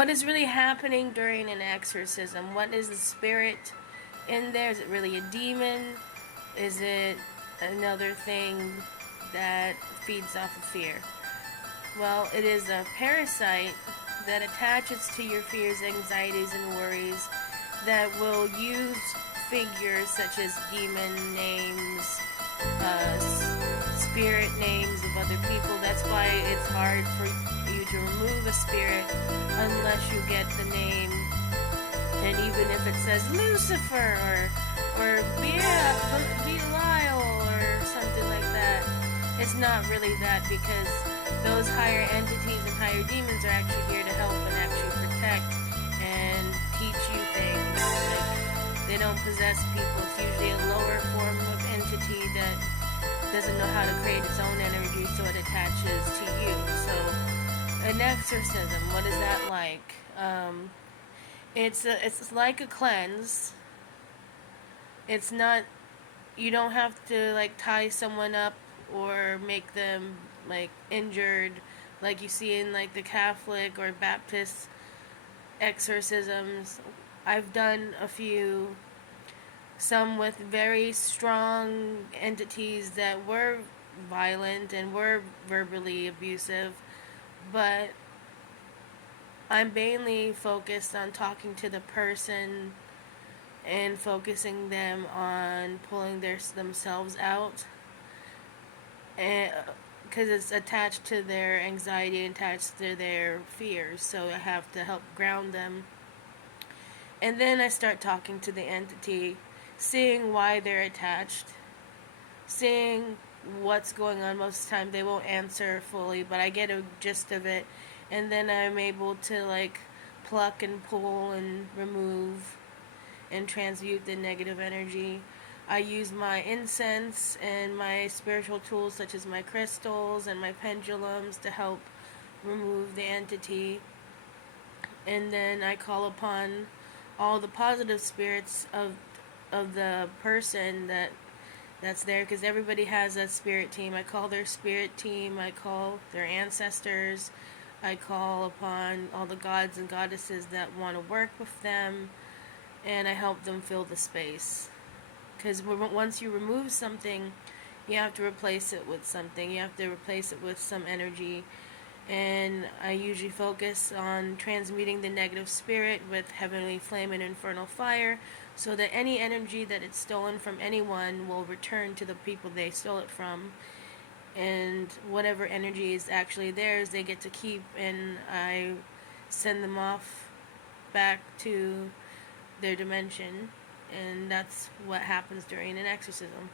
what is really happening during an exorcism? What is the spirit in there? Is it really a demon? Is it another thing that feeds off of fear? Well, it is a parasite that attaches to your fears, anxieties, and worries that will use figures such as demon names, spirit names of other people. That's why it's hard for you to remove a spirit unless you get the name. And even if it says Lucifer or Belial or something like that, it's not really that, because those higher entities and higher demons are actually here to help and actually protect and teach you things. Like, they don't possess people. It's usually a lower form of entity that doesn't know how to create its own energy, so it attaches to you. So an exorcism, what is that like? It's like a cleanse. It's not, you don't have to like tie someone up or make them like injured like you see in like the Catholic or Baptist exorcisms. I've done a few, some with very strong entities that were violent and were verbally abusive, but I'm mainly focused on talking to the person and focusing them on pulling themselves out, and because it's attached to their anxiety, attached to their fears, so I have to help ground them. And then I start talking to the entity, seeing why they're attached, seeing what's going on. Most of the time they won't answer fully, but I get a gist of it, and then I'm able to like pluck and pull and remove and transmute the negative energy. I use my incense and my spiritual tools such as my crystals and my pendulums to help remove the entity. And then I call upon all the positive spirits of the person that's there, because everybody has a spirit team. I call their spirit team, I call their ancestors, I call upon all the gods and goddesses that want to work with them, and I help them fill the space. Because once you remove something, you have to replace it with something. You have to replace it with some energy. And I usually focus on transmuting the negative spirit with heavenly flame and infernal fire, so that any energy that it's stolen from anyone will return to the people they stole it from. And whatever energy is actually theirs, they get to keep, and I send them off back to their dimension. And that's what happens during an exorcism.